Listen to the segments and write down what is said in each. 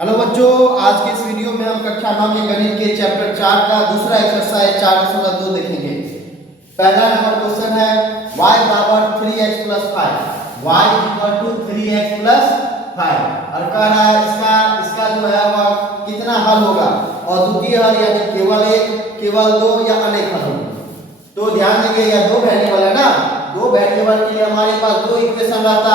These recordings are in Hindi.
हेलो बच्चों, आज के इस वीडियो में हम कक्षा 9 के गणित के चैप्टर 4 का दूसरा एक्सरसाइज 4.2 देखेंगे। पहला नंबर क्वेश्चन है y बराबर 3x + 5 y = 3x + 5 और कह रहा है इसका जो है वह कितना हल होगा और द्वितीय हल यानी केवल एक, केवल दो या अनेक हल होंगे। तो ध्यान देंगे यह दो वेरिएबल है ना, दो वेरिएबल के लिए हमारे पास दो इक्वेशन रहता।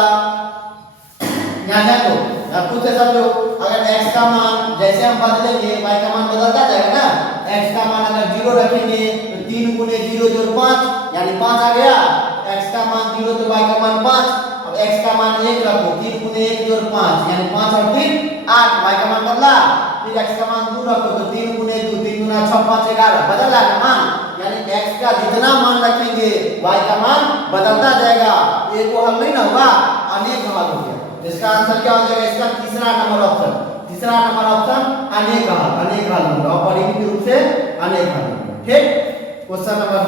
यहाँ देखो खुद से समझो, अगर x का मान जैसे हम बदलेंगे y का मान बदलता जाएगा ना। x का मान अगर 0 रखेंगे तो 3 × 0 = 5 यानी 5 आ गया। x का मान 0 तो y का मान 5। अब x का मान 1 रखो, 3 × 1 = 5 यानी 5 और 3 8, y का मान बदला। फिर x का मान 2 रखो तो 3 × 2 3 × 6 5 11 बदल जाएगा मान, यानी x का जितना मान रखेंगे y का मान बदलता जाएगा। एक को हल नहीं ना होगा, अनेक हल हो गया। इसका आंसर क्या हो जाएगा? इसका तीसरा नंबर ऑप्शन अनेक हल होगा और परिमित रूप से अनेक हल होगा। ठीक। क्वेश्चन नंबर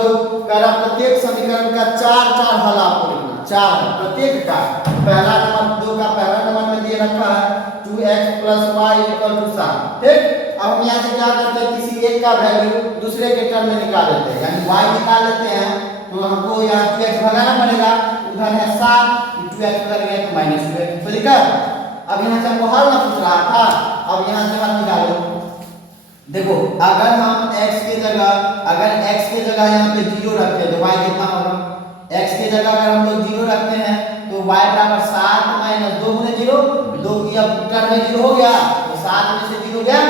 2 कह रहा प्रत्येक समीकरण का 4 हल आपको लिखना, 4 प्रत्येक का। पहला नंबर 2 का पहला नंबर में दिए रखा है 2x + y = 7। ठीक। अब हम यहाँ से क्या करते हैं, किसी एक का वैल्यू दूसरे के टर्म में निकाल लेते हैं, यानी y निकाल लेते हैं तो हमको यहाँ 2x भगाना पड़ेगा, उधर है 7, 2x उधर गया तो -2x। तो लिखा। अब यहाँ से हमको हल ना पूछ रहा था, अब यहाँ से हल निकालो। देखो अगर x के जगह यहाँ पे 0 रखते हैं तो y कितना होगा? x के जगह अगर हम लोग 0 रखते हैं तो y बराबर 7 - 2 × 0, 2 की अब टर्म में 0 हो गया तो 7 में से 0 गया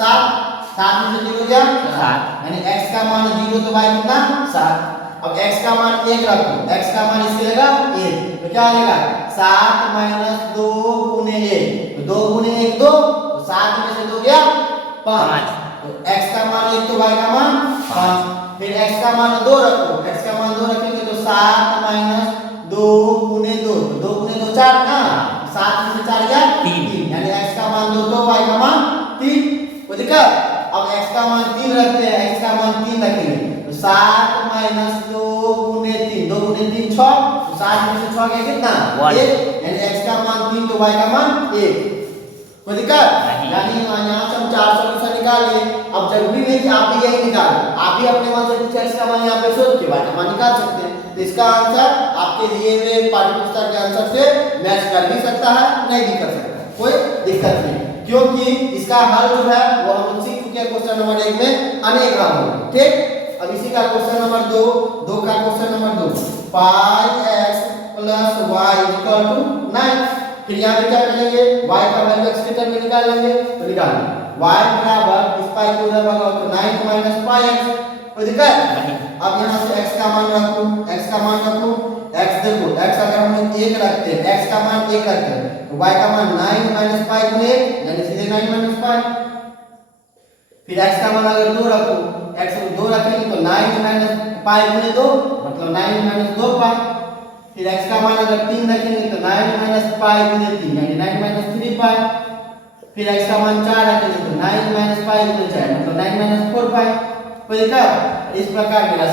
7, 7 में से 0 गया 7, यानी x का मान 0 तो y कितना 7। अब x का मान 1 रखो, x का मान इसकी जगह 1 तो क्या आएगा 7 - 2 × 1 तो 2 × 1 2 तो 7 में से 2 गया 5 तो x का मान 1 तो y का मान 5। फिर x का मान 2 रखो, x का मान 2 रखेंगे तो 7 - 2 × 2 तो 2 × 2 4 ना, 7 में से 4 गया 3 यानी x का मान 2 तो y का मान 3। तो देखा। अब x का मान 3 रखते हैं, x का मान 3 रखेंगे तो 7 - 2 × 3 2 × 3 6 तो 7 में से 6 गया कितना 1 यानी x का मान 3 तो y का मान 1। कोई दिक्कत यानी यहाँ से हम 4 सॉल्यूशन निकाल लिए। अब जरूरी नहीं कि आप भी यही निकालो, आप भी अपने मन से कुछ x का मान यहाँ पे सोच के y का मान निकाल सकते हैं। तो इसका आंसर आपके दिए हुए पाठ्यपुस्तक के आंसर से मैच कर भी सकता है, नहीं भी कर सकता, कोई दिक्कत नहीं, क्योंकि इसका हल जो है वो हम लोग सीख चुके हैं क्वेश्चन नंबर 1 में अनेक हल होगा। ठीक। अब इसी का क्वेश्चन नंबर 2 का क्वेश्चन नंबर 2 5x + y = 9। फिर यहाँ पे क्या करेंगे, y का वैल्यू x के टर्म में निकाल लेंगे तो निकाल y बराबर इस पाई को उधर भगाओ तो 9 - 5x। कोई दिक्कत? अब यहाँ से x का मान रखो, x देखो x अगर हम लोग 1 रखते हैं, x का मान 1 रखते हैं तो y का मान 9 - 5 × 1 यानी सीधे 9 - 5। फिर x का मान अगर 2 रखो, x को 2 रखेंगे तो 9 - 5 × 2 मतलब 9 - 2 5। फिर x का मान अगर 3 रखेंगे तो 9 - 5 × 3 यानी 9 - 3 5। फिर x का मान 4 रखेंगे तो 9 - 5 × 4 मतलब 9 - 4 5। कोई दिक्कत? इस प्रकार मेरा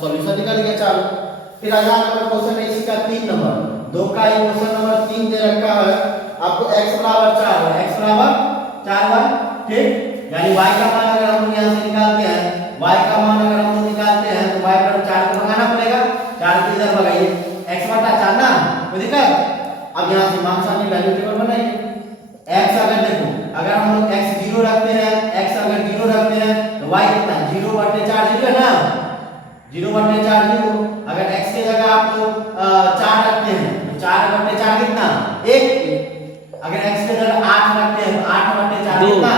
सॉल्यूशन निकल गया। चलो फिर अगला नंबर क्वेश्चन है इसी का 3 नंबर 2 का ये क्वेश्चन नंबर 3 दे रखा है आपको x बराबर 4 है, x बराबर 4 है। ठीक। यानी y का मान अगर हम यहाँ से निकालते हैं, y का मान अगर हम निकालते हैं तो y पर 4 को भगाना पड़ेगा, 4 को इधर भगाइए x बटा 4 ना। कोई दिक्कत? अब यहाँ से मान सामने वैल्यू टेबल बनाइए। x अगर देखो अगर हम लोग x 0 रखते हैं, x अगर 0 रखते हैं तो y कितना 0/4 0 है ना, 0/4 0। अगर x के जगह आप लोग 4 रखते हैं तो 4/4 कितना 1। अगर x के जगह 8 रखते हैं तो 8/4 कितना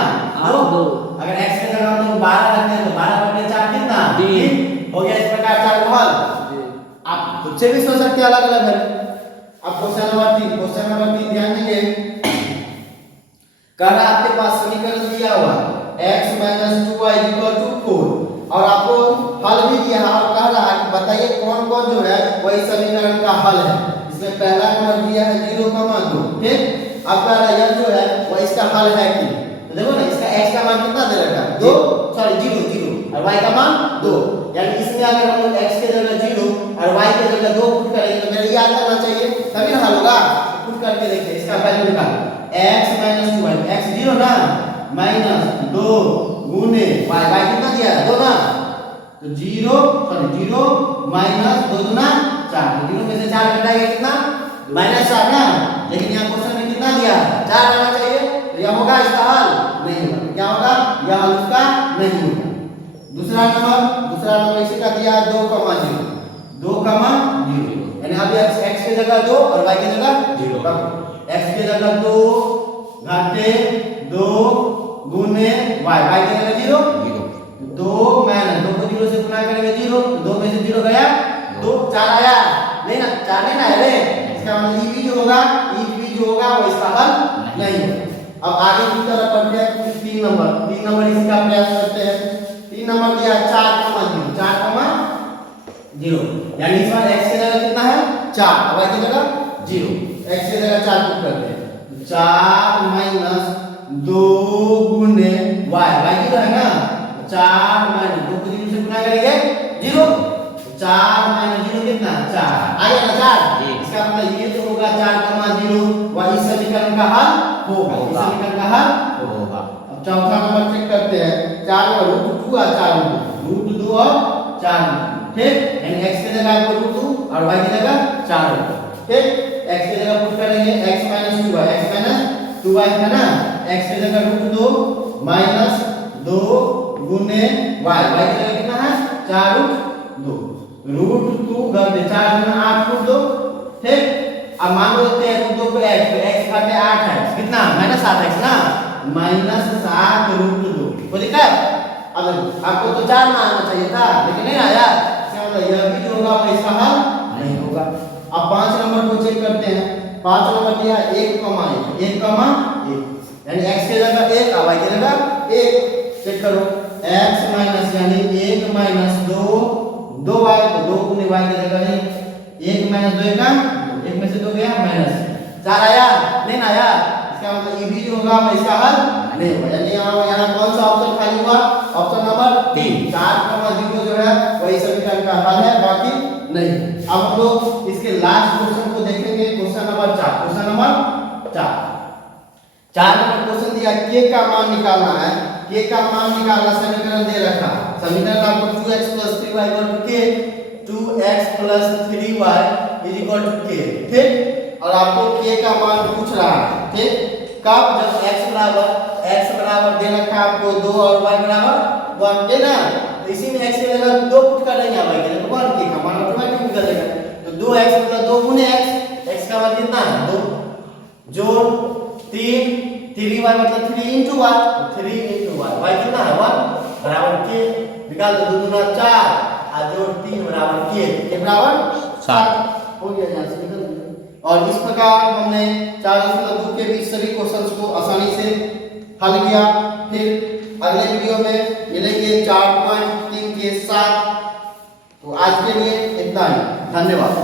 2। अगर x के जगह हम लोग 12 रखते हैं तो 12/4 कितना 3 हो गया। इस प्रकार 4 को हल आप खुद से भी सोच सकते हैं अलग अलग है। अब क्वेश्चन नंबर 3 ध्यान देंगे। कह रहा आपके पास समीकरण दिया हुआ x - 2y = 4 और आपको हल भी दिया है और कह रहा है कि बताइए कौन कौन जो है वही समीकरण का हल है। इसमें पहला नंबर दिया है 0,2। ठीक। अब कह रहा है यह जो है वह इसका हल है कि तो देखो ना इसका x का मान कितना दे रखा है 2 0 और y का मान 2 यानी इसमें अगर हम लोग x के जगह 0 और y के जगह 2 पुट करेंगे तो मेरे याद करना चाहिए तभी हल होगा। पुट करके देखिए इसका वैल्यू निकालो x - x 0 ना, माइनस 2 गुने y, y कितना दिया 2 ना, तो 0 माइनस 2 दूना 4, तो 0 में से 4 घटाएंगे कितना -4 ना, लेकिन यहाँ क्वेश्चन में कितना दिया 4 आना चाहिए, तो यह होगा इसका हल नहीं होगा, क्या होगा यह हल उसका नहीं होगा। दूसरा नंबर इसी का दिया 2, 0 यानी अब x की जगह 2 और y की जगह 0, x की जगह 2 घाटे 2 गुने y की जगह 0, 2 माइनस 2 को 0 से गुना करेंगे 0, 2 में से 0 गया 2, 4 आया नहीं ना, 4 नहीं ना आया, इसका मतलब e जो होगा वो इसका हल नहीं होगा। अब आगे की तरफ बढ़ते हैं, 3 नंबर इसका प्रयास करते हैं। 3 नंबर दिया 4, 0 यानी इस बार x की जगह कितना है 4, y की जगह 0, x की जगह 4 पुट करते हैं, 4 माइनस 2 गुने y, y है ना, 4 माइनस 2 को 0 से गुना करेंगे 0, 4 माइनस 0 कितना 4 आया ना 4, इसका मतलब ये जो होगा 4, 0 वह इस समीकरण का हल होगा, इस समीकरण का हल होगा। अब चौथा नंबर चेक करते हैं, 4 और √2 और 4 √2 और 4, ठीक, यानी x की जगह आपको √2 और y की जगह 4 होगा, ठीक, x की जगह पुट करेंगे x - 2y है ना, x की जगह √2 माइनस 2 गुने y, y की जगह कितना है 4√2, √2 घटे 4 गुना 8 √2, ठीक। अब मान लो देते हैं √2 को x, तो x घटे 8x कितना -7x ना, -7 √2, कोई दिक्कत? अब आपको तो 4 ना आना चाहिए था लेकिन नहीं आया, इसका मतलब यह भी जो होगा वो इसका हल नहीं होगा। अब 5 नंबर को चेक करते हैं, 5 नंबर दिया 1, यानी x की जगह 1 और y की जगह 1, चेक करो x माइनस यानी 1 माइनस 2y, तो 2 गुने y की जगह 1 माइनस 2 का 1 में से 2 गया माइनस 4 आया नहीं आया, इसका मतलब ये भी जो होगा वो इसका हल नहीं होगा, यानी यहाँ कौन सा ऑप्शन खाली हुआ, ऑप्शन नंबर 3, 4, 0 जो है वही समीकरण का हल है, बाकी नहीं। अब हम लोग इसके लास्ट क्वेश्चन को देखेंगे, क्वेश्चन नंबर 4 नंबर क्वेश्चन दिया k का मान निकालना है, k का मान निकालना, समीकरण दे रखा, समीकरण आपको 2x + 3y = k, 2x + 3y = k, ठीक, और आपको k का मान पूछ रहा है, ठीक, कब, जब x बराबर दे रखा है आपको 2 और y बराबर 1 के ना, तो इसी में x की जगह 2 पुट कर देंगे, y की जगह 1 के का मान ऑटोमेटिक निकल जाएगा, तो 2x मतलब 2 गुने x का मान कितना है 2 जोड़ 3y मतलब 3 × y, 3 × y कितना है 1 बराबर k, निकाल दो 2 दूना 4 और जोड़ 3 बराबर k बराबर 7 हो गया, यहाँ से निकल गया। और इस प्रकार हमने 4.2 के भी सभी क्वेश्चंस को आसानी से हल किया। फिर अगले वीडियो में मिलेंगे 4.3 के साथ। तो आज के लिए इतना ही, धन्यवाद।